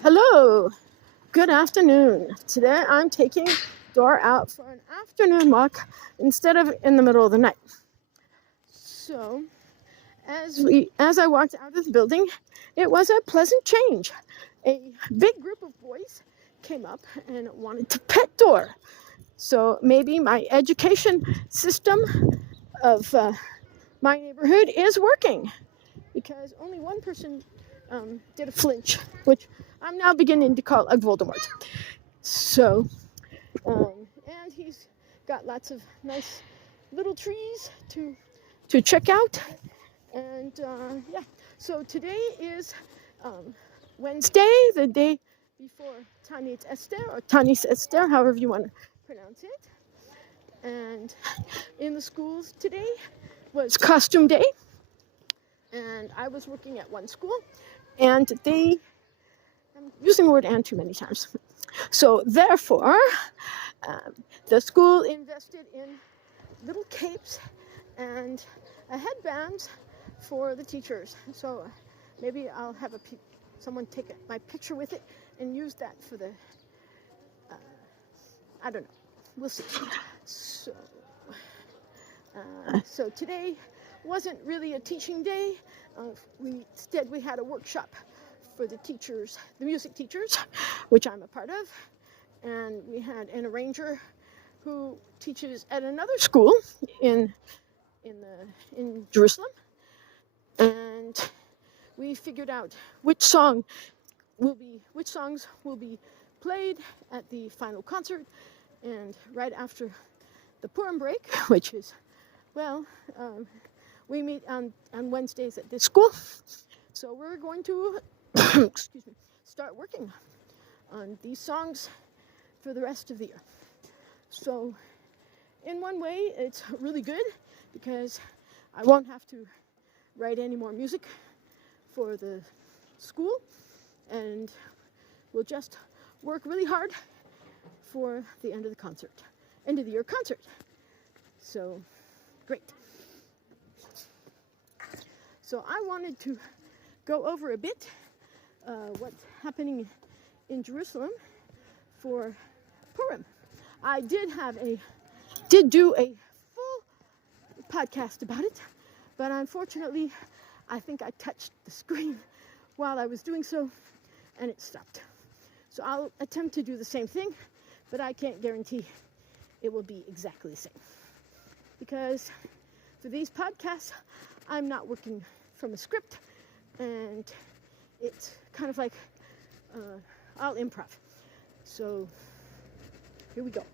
Hello, good afternoon. Today I'm taking Dora out for an afternoon walk instead of in the middle of the night. So, as I walked out of the building, it was a pleasant change. A big group of boys came up and wanted to pet Dora. So maybe my education system of my neighborhood is working because only one person did a flinch, which I'm now beginning to call a Voldemort. So, and he's got lots of nice little trees to check out. And yeah, so today is Wednesday, the day before Tanit Esther, or Tanis Esther, however you want to pronounce it. And in the schools today was costume day. And I was working at one school, and I'm using the word "and" too many times. So therefore, the school invested in little capes and a headband for the teachers. So maybe I'll have someone take my picture with it and use that for the, I don't know, we'll see. So today wasn't really a teaching day. Instead we had a workshop for the teachers, the music teachers, which I'm a part of. And we had an arranger who teaches at another school in Jerusalem, and we figured out which songs will be played at the final concert and right after the Purim break, which is we meet on Wednesdays at this school. So we're going to excuse me, start working on these songs for the rest of the year. So in one way, it's really good because I won't have to write any more music for the school, and we'll just work really hard for the end of the year concert. So great. So I wanted to go over a bit what's happening in Jerusalem for Purim. I did do a full podcast about it, but unfortunately, I think I touched the screen while I was doing so, and it stopped. So I'll attempt to do the same thing, but I can't guarantee it will be exactly the same. Because for these podcasts, I'm not working from a script, and it's kind of like I'll improv. So here we go.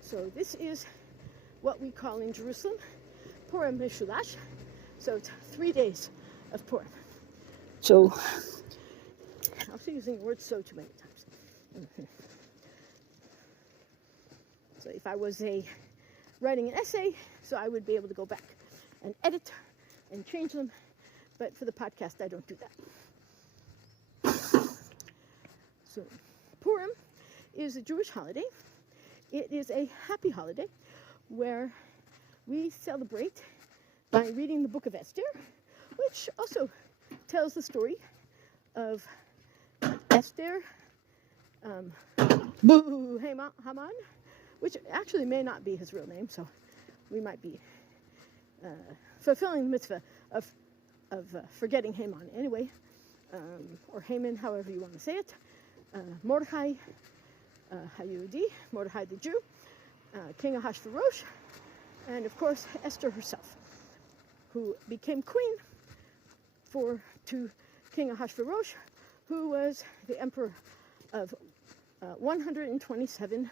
So this is what we call in Jerusalem Purim Mishulash. So it's 3 days of Purim. So I'm still using the word "so" too many times. So if I was writing an essay, so I would be able to go back and edit and change them. But for the podcast, I don't do that. So Purim is a Jewish holiday. It is a happy holiday where we celebrate by reading the book of Esther, which also tells the story of Esther, Haman, which actually may not be his real name, so we might be fulfilling the mitzvah of forgetting Haman anyway, or Haman, however you want to say it. Mordechai Hayudi, Mordechai the Jew, King Ahasuerus, and of course Esther herself, who became queen to King Ahasuerus, who was the emperor of 127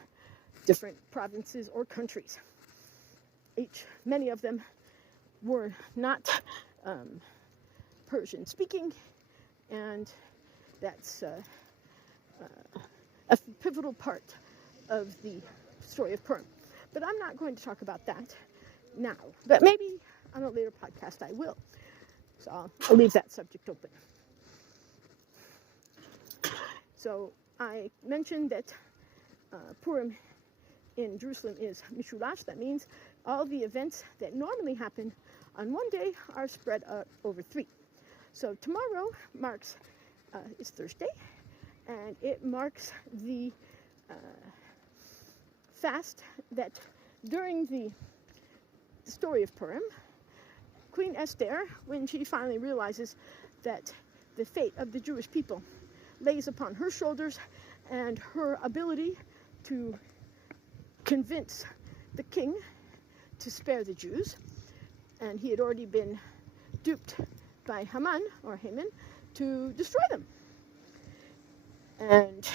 different provinces or countries. Many of them were not Persian speaking, and that's a pivotal part of the story of Purim. But I'm not going to talk about that now, but maybe on a later podcast I will. So I'll leave that subject open. So I mentioned that Purim in Jerusalem is Mishulash. That means all the events that normally happen on one day are spread out over 3. So tomorrow is Thursday, and it marks the fast that during the story of Purim, Queen Esther, when she finally realizes that the fate of the Jewish people lays upon her shoulders, and her ability to convince the king to spare the Jews, and he had already been duped by Haman to destroy them. And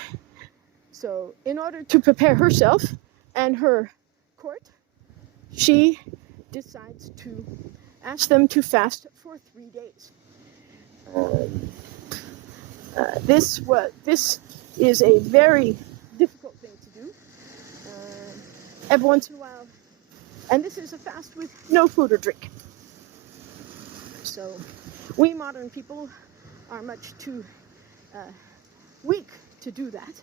so in order to prepare herself and her court, she decides to ask them to fast for 3 days. This is a very difficult thing to do. Every once in a while, and this is a fast with no food or drink. So we modern people are much too weak to do that.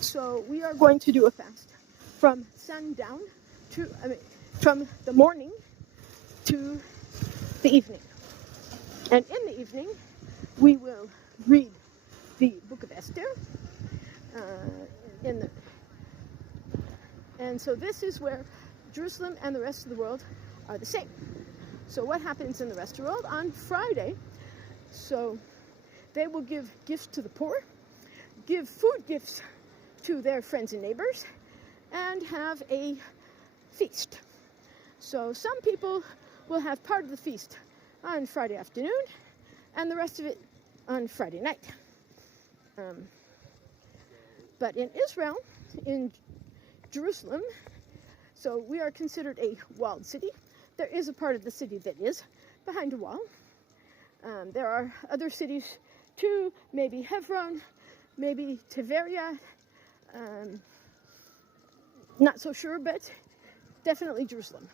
So we are going to do a fast from sundown from the morning to the evening. And in the evening, we will read the book of Esther. And so this is where Jerusalem and the rest of the world are the same. So what happens in the rest of the world on Friday? So they will give gifts to the poor, give food gifts to their friends and neighbors, and have a feast. So some people will have part of the feast on Friday afternoon and the rest of it on Friday night. But in Israel, in Jerusalem, so we are considered a walled city. There is a part of the city that is behind a wall. There are other cities too, maybe Hebron, maybe Tiberia, not so sure, but definitely Jerusalem.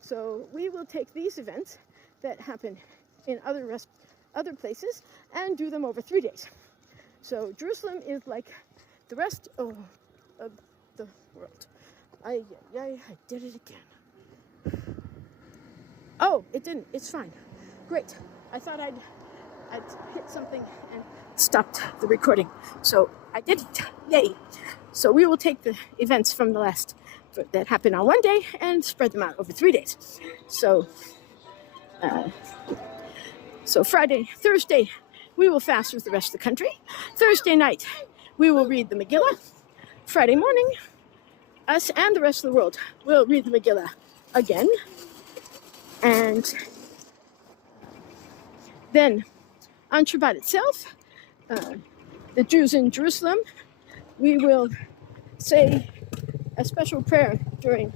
So we will take these events that happen in other places and do them over 3 days. So Jerusalem is like the rest of the world. I did it again. Oh, it didn't. It's fine. Great. I thought I'd hit something and stopped the recording. So I didn't. Yay. So we will take the events from the last that happened on 1 day and spread them out over 3 days. So Friday, Thursday, we will fast with the rest of the country. Thursday night, we will read the Megillah. Friday morning, us and the rest of the world will read the Megillah again. And then on Shabbat itself, the Jews in Jerusalem, we will say a special prayer during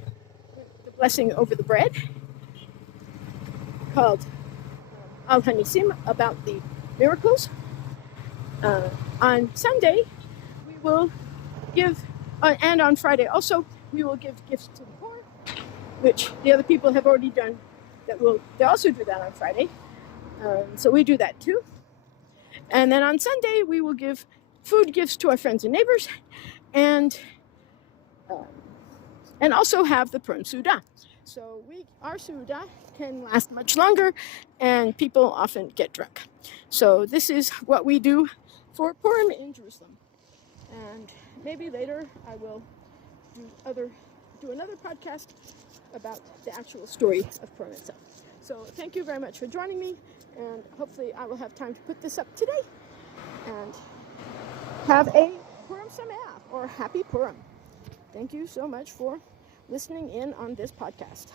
the blessing over the bread called Al Hanisim, about the miracles. On Sunday, we will give, and on Friday also, we will give gifts to the poor, which the other people have already done. They also do that on Friday. So we do that too. And then on Sunday, we will give food gifts to our friends and neighbors, and also have the Purim Suda. So our Suda can last much longer, and people often get drunk. So this is what we do for Purim in Jerusalem. And maybe later I will do another podcast about the actual story of Purim itself. So thank you very much for joining me, and hopefully I will have time to put this up today. And have a Purim Sameach, or Happy Purim. Thank you so much for listening in on this podcast.